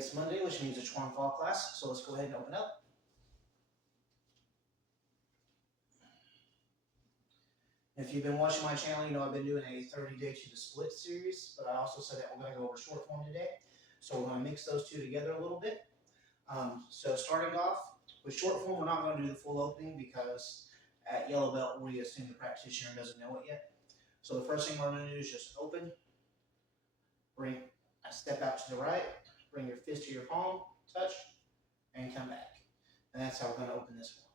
it's Monday, which means a Chuan fall class, so let's go ahead and open up. If you've been watching my channel, you know I've been doing a 30-day to the split series, but I also said that we're going to go over short form today. So we're going to mix those two together a little bit. So starting off with short form, we're not going to do the full opening because at yellow belt, we assume the practitioner doesn't know it yet. So the first thing we're going to do is just open, bring a step out to the right, bring your fist to your palm, touch, and come back. And that's how we're going to open this form.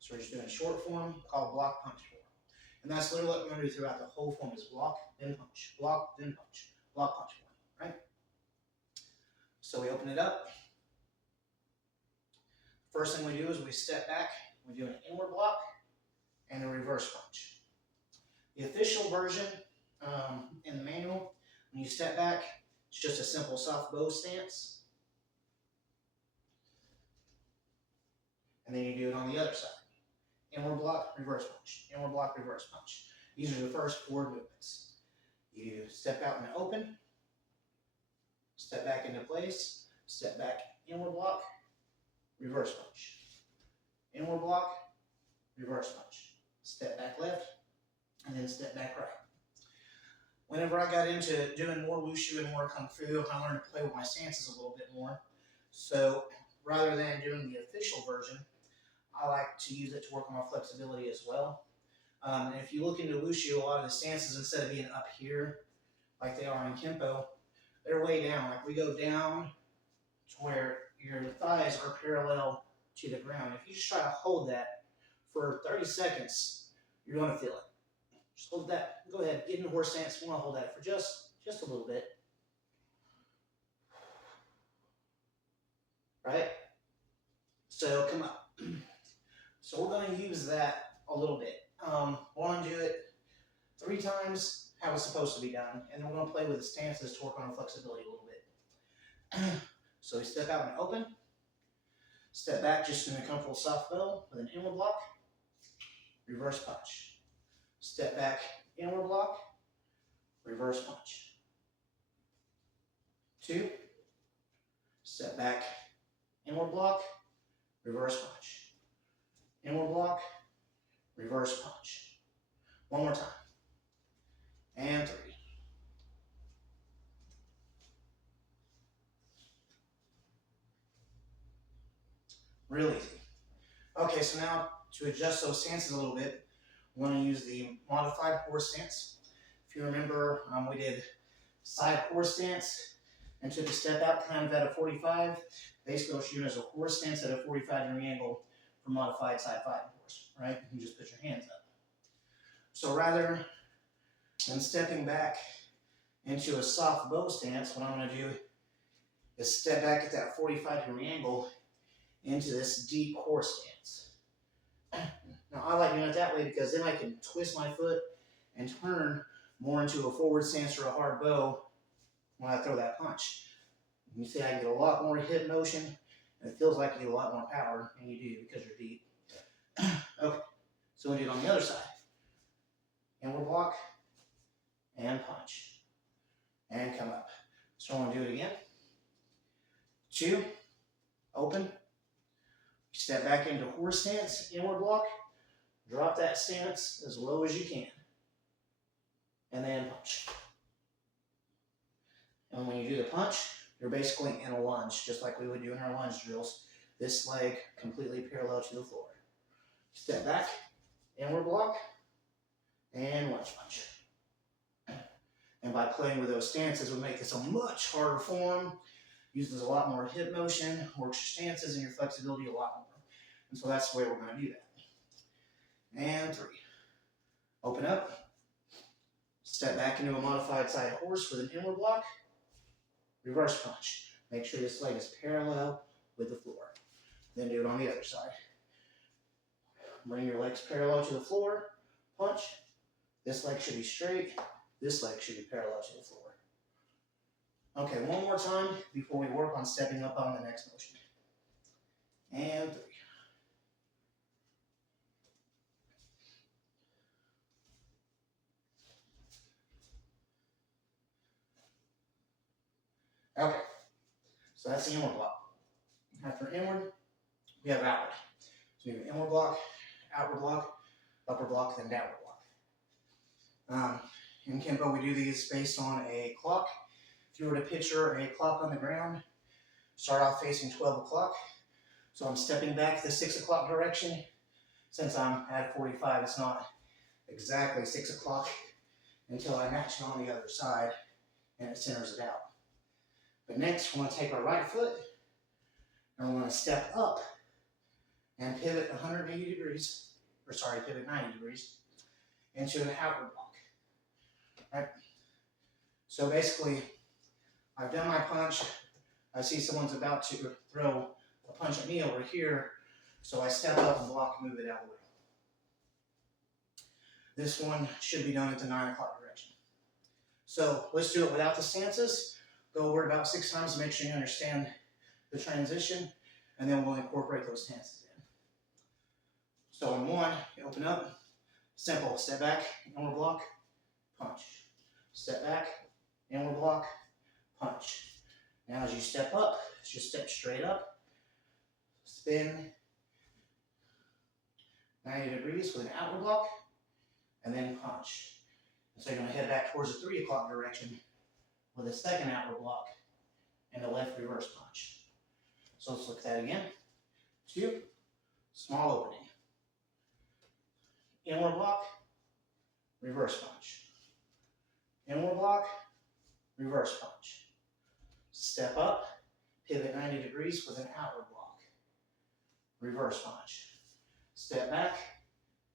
So we're just doing a short form called block punch form. And that's literally what we're going to do throughout the whole form is block, then punch, block, then punch, block, punch form, right? So we open it up. First thing we do is we step back, we do an inward block and a reverse punch. The official version in the manual, when you step back, it's just a simple soft bow stance. And then you do it on the other side. Inward block, reverse punch. Inward block, reverse punch. These are the first 4 movements. You step out and open, step back into place, step back, inward block, reverse punch. Inward block, reverse punch. Step back left, and then step back right. Whenever I got into doing more wushu and more kung fu, I learned to play with my stances a little bit more. So rather than doing the official version, I like to use it to work on my flexibility as well. And if you look into wushu, a lot of the stances, instead of being up here, like they are in kenpo, they're way down. Like we go down to where your thighs are parallel to the ground. If you just try to hold that for 30 seconds, you're going to feel it. Just hold that. Go ahead. Get in horse stance. We want to hold that for just a little bit. Right? So come up. So we're going to use that a little bit. We're going to do it 3 times how it's supposed to be done, and then we're going to play with the stances to work on our flexibility a little bit. So we step out and open, step back just in a comfortable soft bow with an inward block, reverse punch. Step back, inward block, reverse punch. 2, step back, inward block, reverse punch. Inward block, reverse punch. 1 more time. And 3. Real easy. Okay, so now to adjust those stances a little bit, we want to use the modified horse stance. If you remember, we did side horse stance and took a step out kind of at a 45. Basically, what you're doing is a horse stance at a 45-degree angle for modified side fighting horse, right? You can just put your hands up. So rather than stepping back into a soft bow stance, what I'm going to do is step back at that 45-degree angle into this deep horse stance. Now, I like doing it that way because then I can twist my foot and turn more into a forward stance or a hard bow when I throw that punch. You see, I get a lot more hip motion, and it feels like you get a lot more power, and you do because you're deep. Okay, so we do it on the other side. Inward block, and punch. And come up. So I'm going to do it again. 2, open. Step back into horse stance, inward block. Drop that stance as low as you can. And then punch. And when you do the punch, you're basically in a lunge, just like we would do in our lunge drills. This leg completely parallel to the floor. Step back, inward block, and lunge punch. And by playing with those stances, we make this a much harder form. Uses a lot more hip motion, works your stances and your flexibility a lot more. And so that's the way we're going to do that. And 3. Open up. Step back into a modified side horse with an inward block. Reverse punch. Make sure this leg is parallel with the floor. Then do it on the other side. Bring your legs parallel to the floor. Punch. This leg should be straight. This leg should be parallel to the floor. Okay, 1 more time before we work on stepping up on the next motion. And 3. Okay, So that's the inward block. After inward, we have outward. So we have inward block, outward block, upper block, then downward block. In kenpo, we do these based on a clock. If you were to picture a clock on the ground, start off facing 12 o'clock. So I'm stepping back the 6 o'clock direction. Since I'm at 45, it's not exactly 6 o'clock until I match it on the other side and it centers it out. But next, we're going to take our right foot and we're going to step up and pivot 180 degrees, or sorry, pivot 90 degrees into an outward block. Right? So basically, I've done my punch. I see someone's about to throw a punch at me over here, so I step up and block and move it out of the way. This one should be done at the 9 o'clock direction. So let's do it without the stances. Go over it about 6 times to make sure you understand the transition, and then we'll incorporate those stances in. So in 1, you open up, simple, step back, inward block, punch. Step back, inward block, punch. Now as you step up, just step straight up, spin 90 degrees with an outward block, and then punch. And so you're going to head back towards the 3 o'clock direction with a second outward block and a left reverse punch. So let's look at that again. 2, small opening. Inward block, reverse punch. Inward block, reverse punch. Step up, pivot 90 degrees with an outward block. Reverse punch. Step back,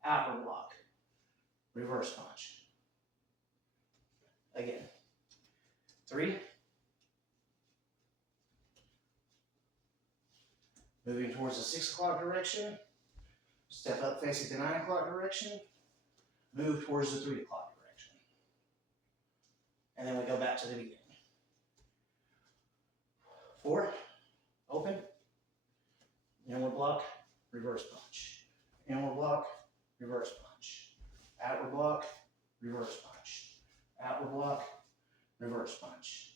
outward block. Reverse punch. Again. 3. Moving towards the 6 o'clock direction. Step up facing the 9 o'clock direction. Move towards the 3 o'clock direction. And then we go back to the beginning. 4, open, inward block, reverse punch. Inward block, reverse punch. Outward block, reverse punch. Outward block, reverse punch.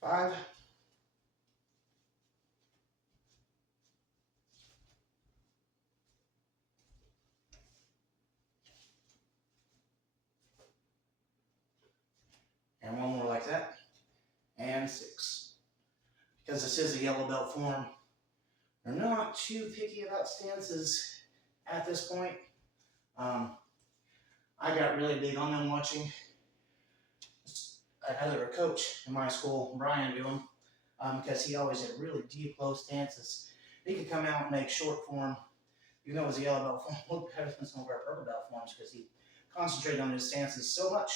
5. And 1 more like that. And 6. Because this is a yellow belt form, they're not too picky about stances at this point. I got really big on them watching another coach in my school, Brian, do them, because he always had really deep, low stances. He could come out and make short form, even though it was a yellow belt form, look better than some of our purple belt forms because he concentrated on his stances so much,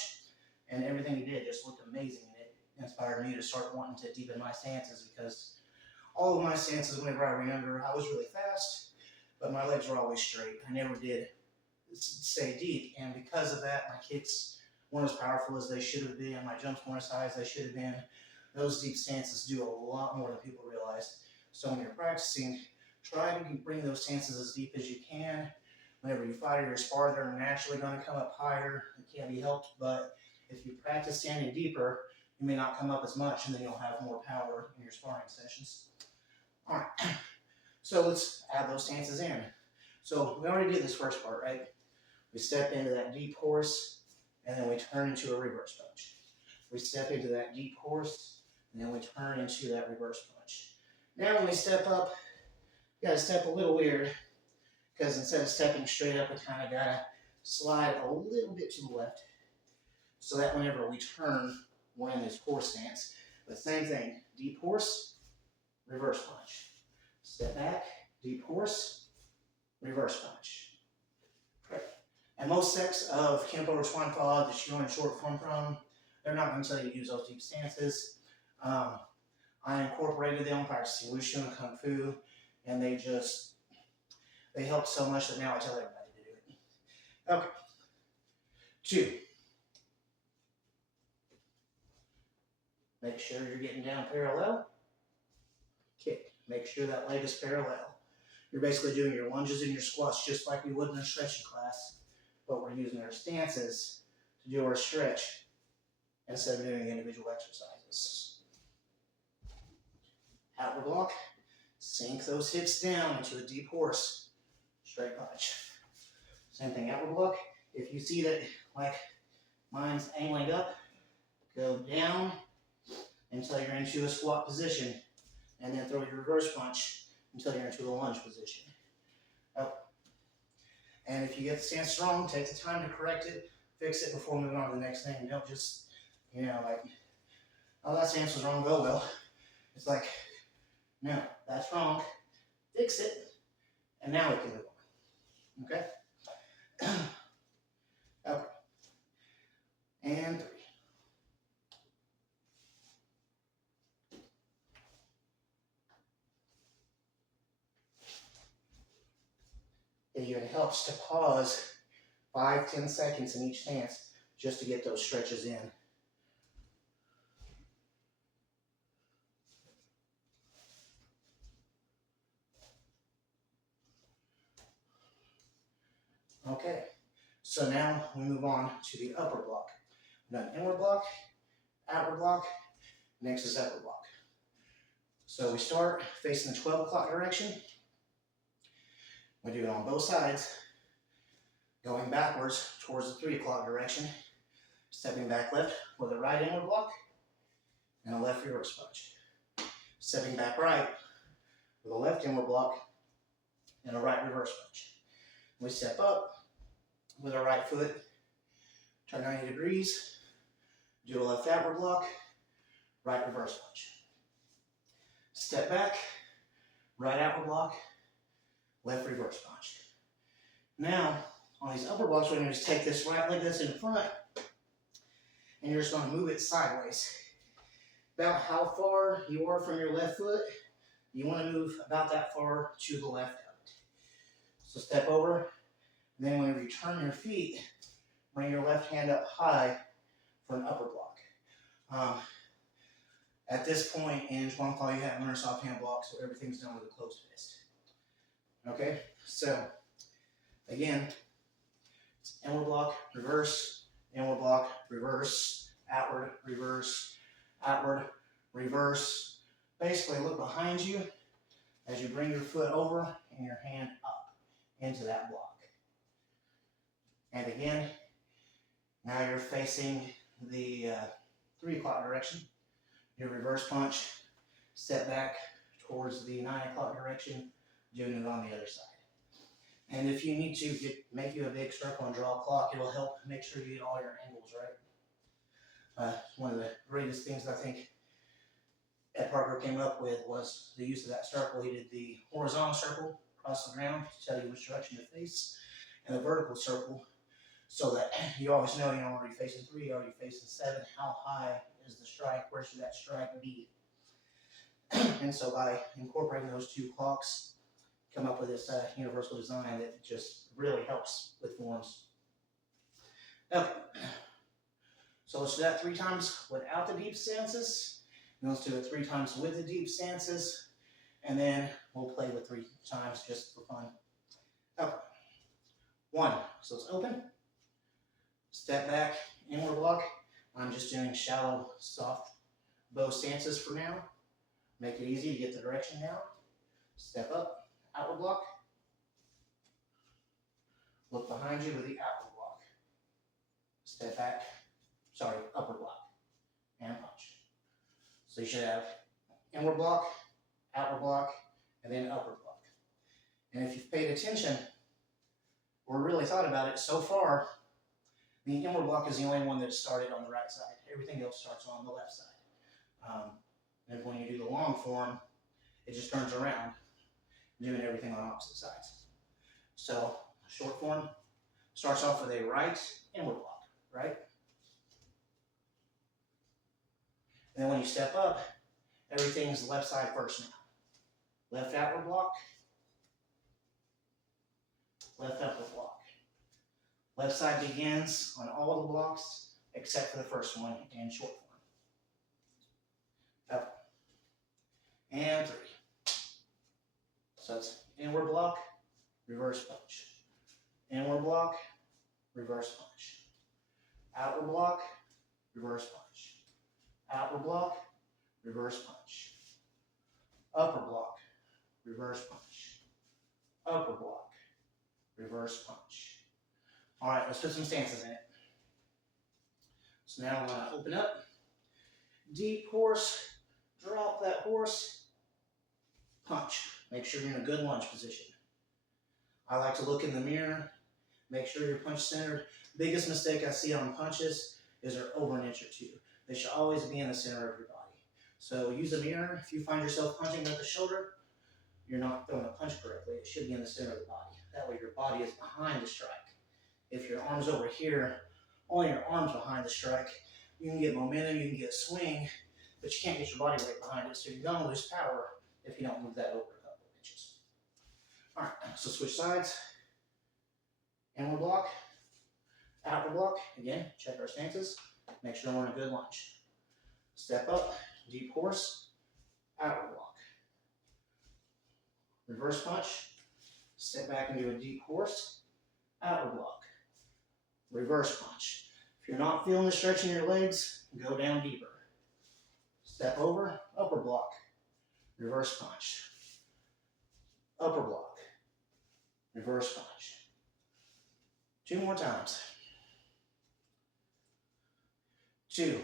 and everything he did just looked amazing. Inspired me to start wanting to deepen my stances because all of my stances whenever I ran under, I was really fast, but my legs were always straight. I never did stay deep, and because of that, my kicks weren't as powerful as they should have been. My jumps weren't as high as they should have been. Those deep stances do a lot more than people realize. So when you're practicing, try to bring those stances as deep as you can. Whenever you fight or you spar, they're naturally going to come up higher. It can't be helped, but if you practice standing deeper, you may not come up as much, and then you'll have more power in your sparring sessions. All right, so let's add those stances in. So we already did this first part, right? We step into that deep horse, and then we turn into a reverse punch. We step into that deep horse, and then we turn into that reverse punch. Now when we step up, you gotta step a little weird, because instead of stepping straight up, we kind of gotta slide a little bit to the left, so that whenever we turn, we're in this horse stance. But same thing, deep horse, reverse punch. Step back, deep horse, reverse punch. Okay. And most sects of kenpo or Chuan that you learn short form from, they're not going to tell you to use those deep stances. I incorporated them practicing wushu and kung fu, and they helped so much that now I tell everybody to do it. Okay. 2. Make sure you're getting down parallel. Kick. Make sure that leg is parallel. You're basically doing your lunges and your squats just like we would in a stretching class, but we're using our stances to do our stretch instead of doing individual exercises. outward block, sink those hips down into a deep horse, straight punch. Same thing, outward block. If you see that, like mine's angling up, go down until you're into a squat position, and then throw your reverse punch until you're into a lunge position. Up. And if you get the stance wrong, take the time to correct it, fix it before moving on to the next thing. Don't just, like, oh, that stance was wrong, go well. It's like, no, that's wrong, fix it, and now we can move on. Okay? Okay. And 3. It even helps to pause 5-10 seconds in each stance just to get those stretches in. Okay, so now we move on to the upper block. We've done inward block, outward block, next is upper block. So we start facing the 12 o'clock direction. We do it on both sides, going backwards towards the 3 o'clock direction, stepping back left with a right inward block and a left reverse punch. Stepping back right with a left inward block and a right reverse punch. We step up with our right foot, turn 90 degrees, do a left outward block, right reverse punch. Step back, right outward block, left reverse punch. Now, on these upper blocks, we're going to just take this right leg that's in front, and you're just going to move it sideways. About how far you are from your left foot, you want to move about that far to the left of it. So step over, and then whenever you turn your feet, bring your left hand up high for an upper block. At this point in Chuan, you have learned soft hand block, so everything's done with a closed fist. Okay, so again, it's inward block, reverse, inward block, reverse, outward, reverse, outward, reverse. Basically, look behind you as you bring your foot over and your hand up into that block. And again, now you're facing the 3 o'clock direction. Your reverse punch, step back towards the 9 o'clock direction, doing it on the other side. And if you need to make you a big circle and draw a clock, it'll help make sure you get all your angles right. One of the greatest things I think Ed Parker came up with was the use of that circle. He did the horizontal circle across the ground to tell you which direction to face, and the vertical circle so that you always know, are you facing 3, are you facing 7, how high is the strike, where should that strike be? And so by incorporating those 2 clocks, come up with this universal design that just really helps with forms. Okay, so let's do that 3 times without the deep stances, and let's do it 3 times with the deep stances, and then we'll play with 3 times just for fun. Okay, 1, so it's open, step back, inward block. I'm just doing shallow, soft bow stances for now. Make it easy to get the direction down. Step up, outward block. Look behind you with the outward block. Step back, upward block, and punch. So you should have inward block, outward block, and then upward block. And if you've paid attention or really thought about it, so far, the inward block is the only one that started on the right side. Everything else starts on the left side. And when you do the long form, it just turns around, doing everything on opposite sides. So short form starts off with a right inward block, right? And then when you step up, everything's left side first now. Left outward block, left upward block. Left side begins on all the blocks except for the first one in short form. Up. And 3. So it's inward block, reverse punch. Inward block, reverse punch. Outward block, reverse punch. Outward block, reverse punch. upper block, reverse punch, upper block, reverse punch. All right, let's put some stances in it. So now I'm going to open up, deep horse, drop that horse, punch. Make sure you're in a good lunge position. I like to look in the mirror, make sure you're punch centered. Biggest mistake I see on punches is they're over an inch or two. They should always be in the center of your body. So use a mirror. If you find yourself punching at the shoulder, you're not throwing a punch correctly. It should be in the center of the body. That way your body is behind the strike. If your arm's over here, only your arm's behind the strike, you can get momentum, you can get a swing, but you can't get your body weight behind it. So you're going to lose power if you don't move that over a couple of inches. All right, so switch sides. Inward block, outward block. Again, check our stances. Make sure we're in a good lunge. Step up, deep horse, outward block. Reverse punch, step back into a deep horse, outward block. Reverse punch. If you're not feeling the stretch in your legs, go down deeper. Step over, upper block. Reverse punch. Upper block. Reverse punch. 2 more times. 2.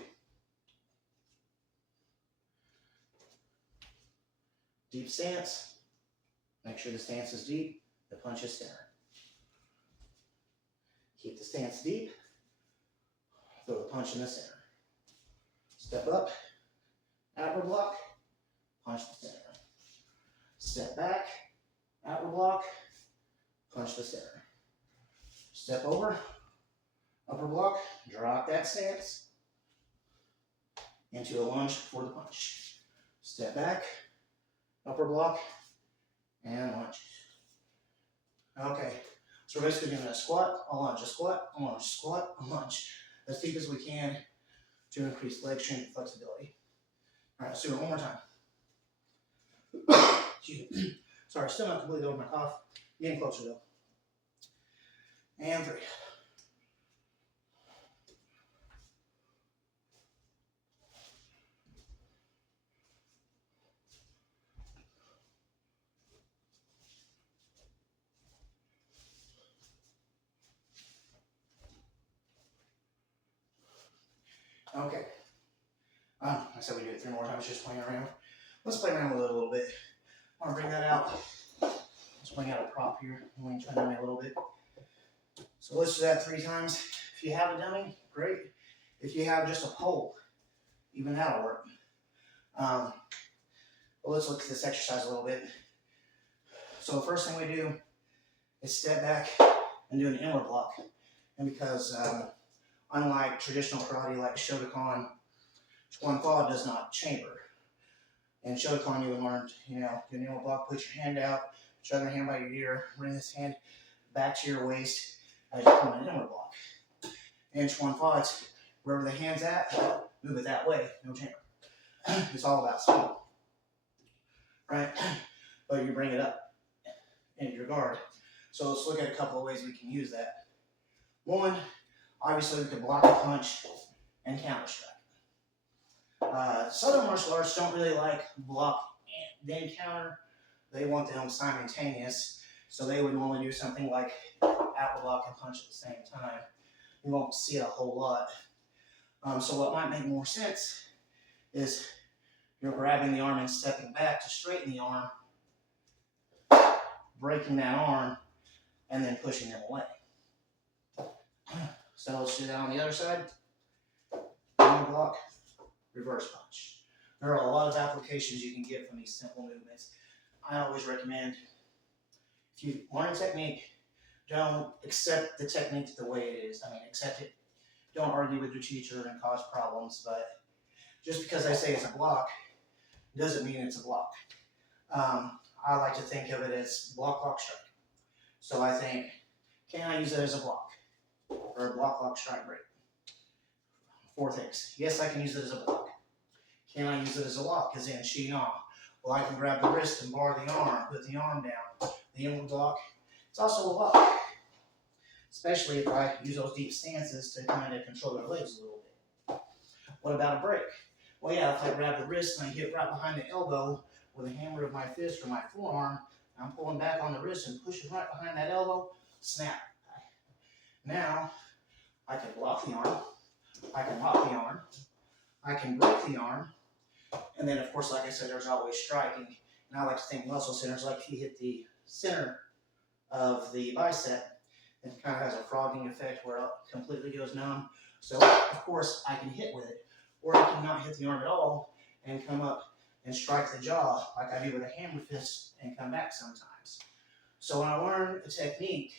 Deep stance. Make sure the stance is deep, the punch is center. Keep the stance deep. Throw the punch in the center. Step up, outward block, punch the center. Step back, outward block, punch the center. Step over, upper block, drop that stance into a lunge for the punch. Step back, upper block, and lunge. Okay, so we're basically doing a squat, a lunge, a squat, a lunge, squat, a lunge, as deep as we can to increase leg strength and flexibility. All right, let's do it one more time. Excuse me. Sorry, still not completely over my cough. Getting closer though. And 3. Okay. I said we do it 3 more times, just playing around. Let's play around with it a little bit. I want to bring that out. Let's bring out a prop here. I'm going to try dummy a little bit. So let's do that 3 times. If you have a dummy, great. If you have just a pole, even that'll work. Well, let's look at this exercise a little bit. So the first thing we do is step back and do an inward block. And because unlike traditional karate like Shotokan, Chuan does not chamber. In Shotokan, you would learn, do an inward block, put your hand out, shove your hand by your ear, bring this hand back to your waist as you come in an inward block. In Chuan it's wherever the hand's at, move it that way, no chamber. It's all about speed, right? But you bring it up into your guard. So let's look at a couple of ways we can use that. One, obviously we could block a punch and counter strike. Southern martial arts don't really like block and then counter. They want them simultaneous. So they would normally do something like outward block and punch at the same time. You won't see it a whole lot. So what might make more sense is you're grabbing the arm and stepping back to straighten the arm, breaking that arm, and then pushing them away. So let's do that on the other side. Inward block, reverse punch. There are a lot of applications you can get from these simple movements. I always recommend, if you learn a technique, don't accept the technique the way it is. Accept it. Don't argue with your teacher and cause problems, but just because they say it's a block doesn't mean it's a block. I like to think of it as block, lock, strike. So I think, can I use it as a block? Or a block, lock, strike break? 4 things. Yes, I can use it as a block. Can I use it as a lock? As in Qi-Na. Well, I can grab the wrist and bar the arm, put the arm down. The inward block. It's also a lock. Especially if I use those deep stances to kind of control their legs a little bit. What about a break? Well, yeah, if I grab the wrist and I hit right behind the elbow with the hammer of my fist or my forearm. I'm pulling back on the wrist and pushing right behind that elbow. Snap. Now, I can block the arm. I can lock the arm. I can break the arm. And then, of course, like I said, there's always striking. And I like to think muscle centers, like if you hit the center of the bicep, it kind of has a frogging effect where it completely goes numb. So, of course, I can hit with it. Or I can not hit the arm at all and come up and strike the jaw like I do with a hammer fist and come back sometimes. So when I learn a technique,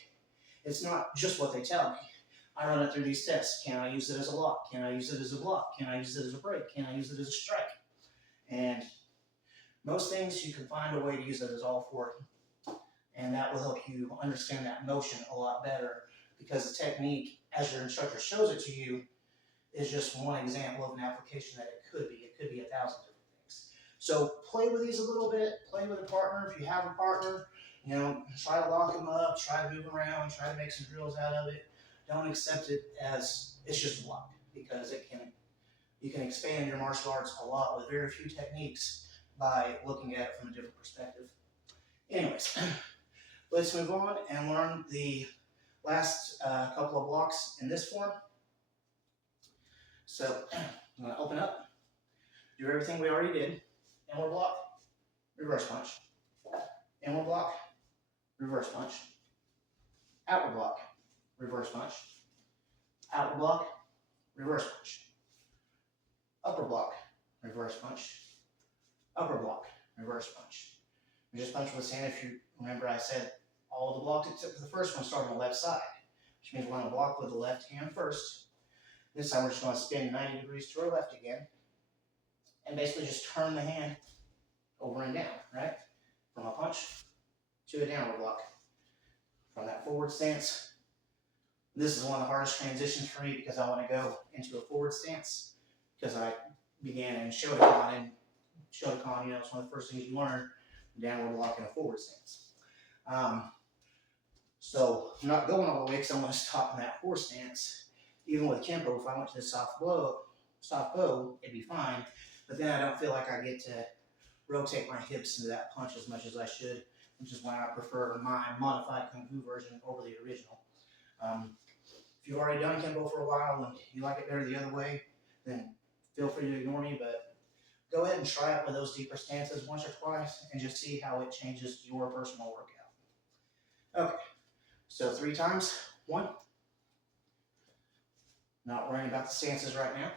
it's not just what they tell me. I run it through these tests. Can I use it as a lock? Can I use it as a block? Can I use it as a break? Can I use it as a strike? And most things you can find a way to use it as all four. And that will help you understand that motion a lot better, because the technique, as your instructor shows it to you, is just one example of an application that it could be. It could be 1,000 different things. So play with these a little bit. Play with a partner. If you have a partner, you know, try to lock them up, try to move around, try to make some drills out of it. Don't accept it as it's just block, because you can expand your martial arts a lot with very few techniques by looking at it from a different perspective. Anyways, let's move on and learn the last couple of blocks in this form. So I'm going to open up, do everything we already did. Inward block, reverse punch. Inward block, reverse punch. Outward block, reverse punch. Outward block, reverse punch. Upper block, reverse punch. Upper block, reverse punch. We just punch with his hand. If you remember, I said all the blocks except for the first one start on the left side, which means we're going to block with the left hand first. This time we're just going to spin 90 degrees to our left again, and basically just turn the hand over and down, right? From a punch to a downward block. From that forward stance. This is one of the hardest transitions for me, because I want to go into a forward stance, because I began in Shotokan, and Shotokan, you know, it's one of the first things you learn, downward block and a forward stance. So I'm not going all the way, because I'm going to stop in that forward stance. Even with kenpo, if I went to the soft bow, it'd be fine, but then I don't feel like I get to rotate my hips into that punch as much as I should, which is why I prefer my modified Kung Fu version over the original. If you've already done kenpo for a while and you like it better the other way, then feel free to ignore me, but go ahead and try it with those deeper stances once or twice and just see how it changes your personal workout. Okay, so 3 times. 1. Not worrying about the stances right now.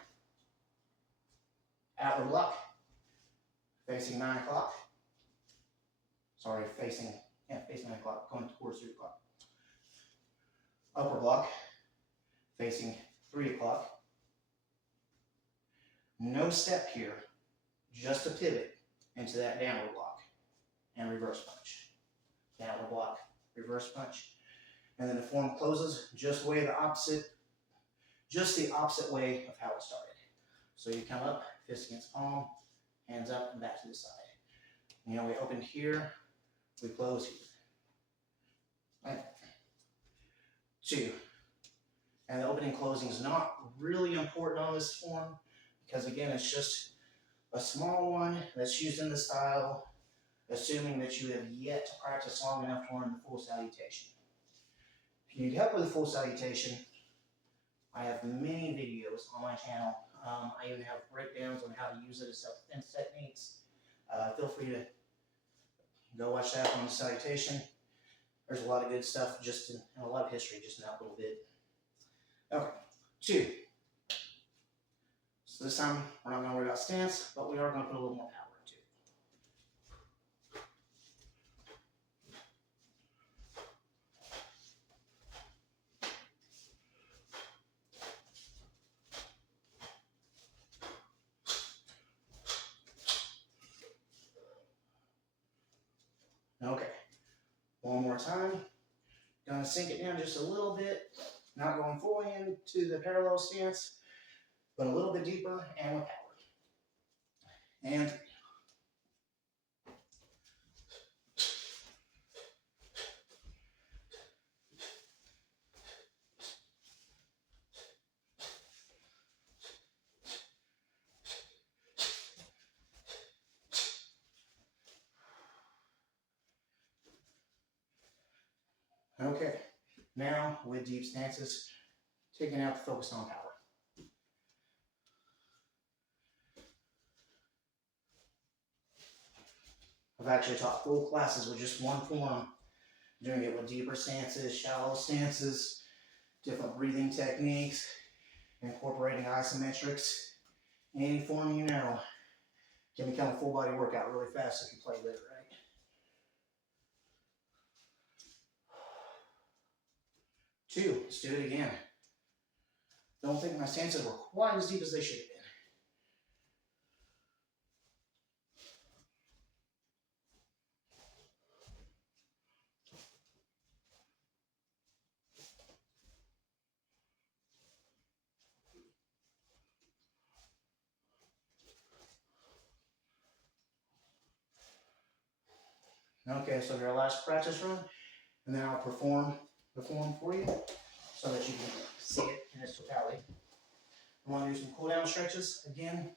Outward block, facing 9 o'clock. Sorry, facing 9 o'clock, going towards 3 o'clock. Upper block, facing 3 o'clock. No step here, just a pivot into that downward block and reverse punch. Downward block, reverse punch. And then the form closes just the opposite way of how it started. So you come up, fist against palm, hands up and back to the side. You know, we opened here, we close here. Right? 2. And the opening and closing is not really important on this form, because again, it's just a small one that's used in the style, assuming that you have yet to practice long enough to learn the full salutation. If you need help with the full salutation, I have many videos on my channel. I even have breakdowns on how to use it as self-defense techniques. Feel free to go watch that on the salutation. There's a lot of good stuff, and a lot of history just in that little bit. Okay, 2. So this time, we're not going to worry about stance, but we are going to put a little more power into it. Okay, one more time. Gonna sink it down just a little bit, not going fully into the parallel stance, but a little bit deeper and with power. And 3. Okay, now with deep stances, taking out the focus on power. I've actually taught full classes with just one form, doing it with deeper stances, shallow stances, different breathing techniques, incorporating isometrics. Any form you know can become a full body workout really fast if you play with it right. 2, let's do it again. Don't think my stances were quite as deep as they should have been. Okay, so your last practice run, and then I'll perform the form for you so that you can see it in its totality. I want to do some cool down stretches. Again,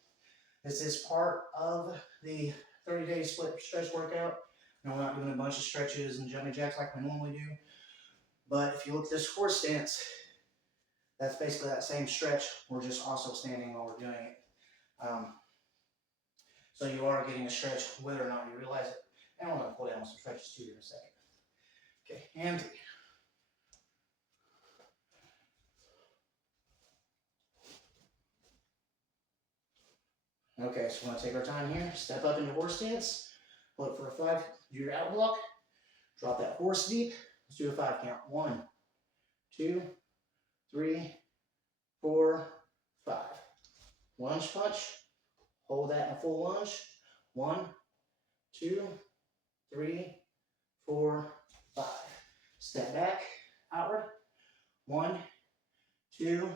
this is part of the 30-day split stretch workout. No, we're not doing a bunch of stretches and jumping jacks like we normally do. But if you look at this horse stance, that's basically that same stretch. We're just also standing while we're doing it. So you are getting a stretch whether or not you realize it. And we're going to pull down with some stretches too in a second. Okay, and 3. Okay, so we're going to take our time here. Step up into horse stance. Look for a 5. Do your out block. Drop that horse deep. Let's do a 5 count. 1, 2, 3, 4, 5. Lunge punch. Hold that in a full lunge. 1, 2, 3, 4, 5. Step back, outward. 1, 2,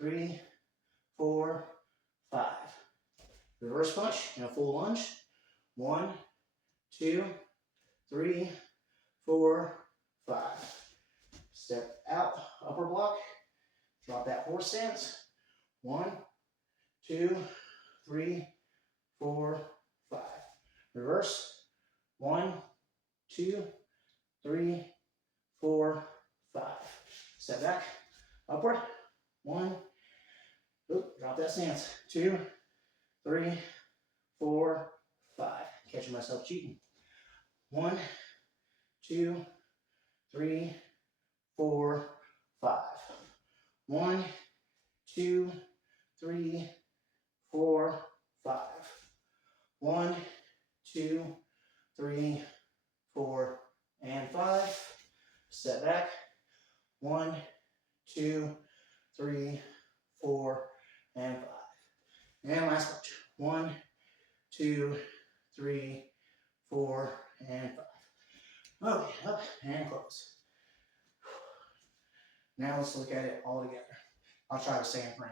3, 4, 5. Reverse punch in a full lunge. 1, 2, 3, 4, 5. Step out, upper block. Drop that horse stance. 1, 2, 3, 4, 5. Reverse. 1, 2, 3, 4, 5. Step back, upward. 1, drop that stance. 2, 3, 4, 5. Catching myself cheating. 1, 2, 3, 4, 5. 1, 2, 3, 4, 5. 1, 2, 3, 4, and 5. Step back. 1, 2, 3, 4, and 5. And last punch. 1, 2, 3, 4, and 5. Okay, up and close. Now let's look at it all together. I'll try the same frame.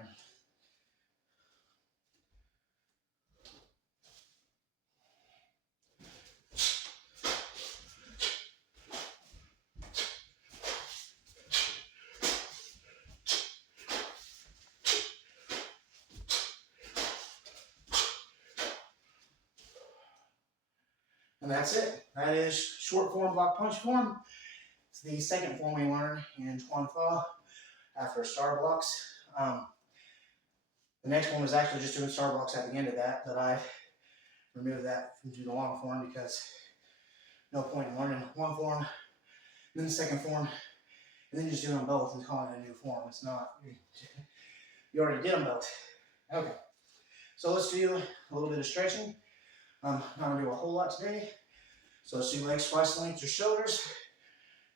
And that's it. That is short form block punch form. It's the second form we learned in Chuan after star blocks. The next one was actually just doing star blocks at the end of that, but I removed that from doing the long form because no point in learning one form, then the second form, and then just doing them both and calling it a new form. It's not, you already did them both. Okay, so let's do a little bit of stretching. I'm not going to do a whole lot today. So let's do legs twice the length of your shoulders.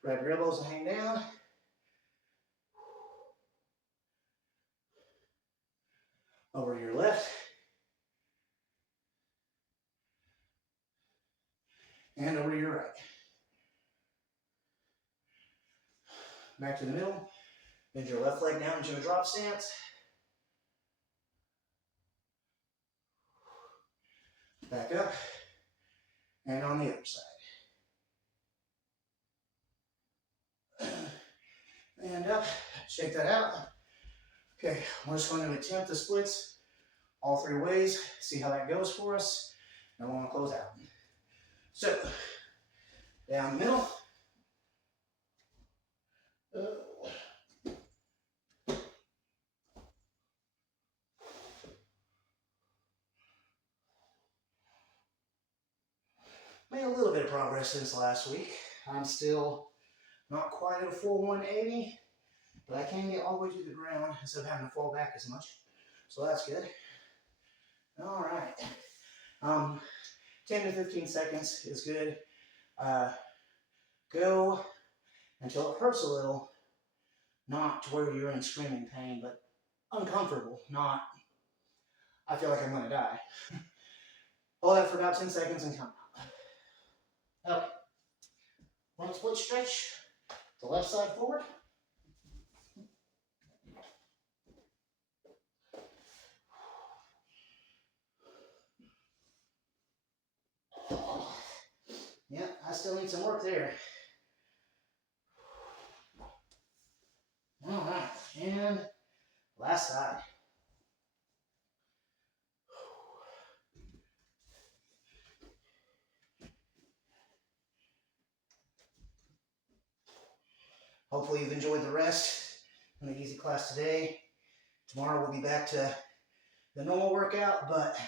Grab your elbows and hang down. Over to your left. And over to your right. Back to the middle. Bend your left leg down into a drop stance. Back up. And on the other side. And up. Shake that out. Okay, we're just going to attempt the splits all 3 ways. See how that goes for us. And we're going to close out. So, down the middle. Oh. Made a little bit of progress since last week. I'm still not quite at a full 180, but I can get all the way to the ground instead of having to fall back as much. So that's good. All right. 10 to 15 seconds is good. Go until it hurts a little, not to where you're in screaming pain, but uncomfortable, not, I feel like I'm gonna die. Hold that for about 10 seconds and come out. Okay. One split stretch, the left side forward. Yeah, I still need some work there. All right, and last side. Hopefully you've enjoyed the rest and the easy class today. Tomorrow we'll be back to the normal workout, but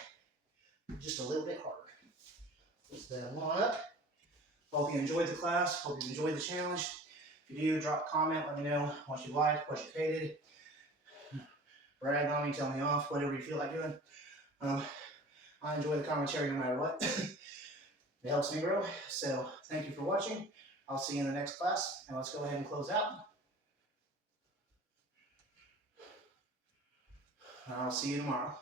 just a little bit harder. Just one up. Hope you enjoyed the class. Hope you enjoyed the challenge. If you do, drop a comment. Let me know what you liked, what you hated. Brag on me, tell me off, whatever you feel like doing. I enjoy the commentary no matter what. It helps me grow. So thank you for watching. I'll see you in the next class. And let's go ahead and close out. I'll see you tomorrow.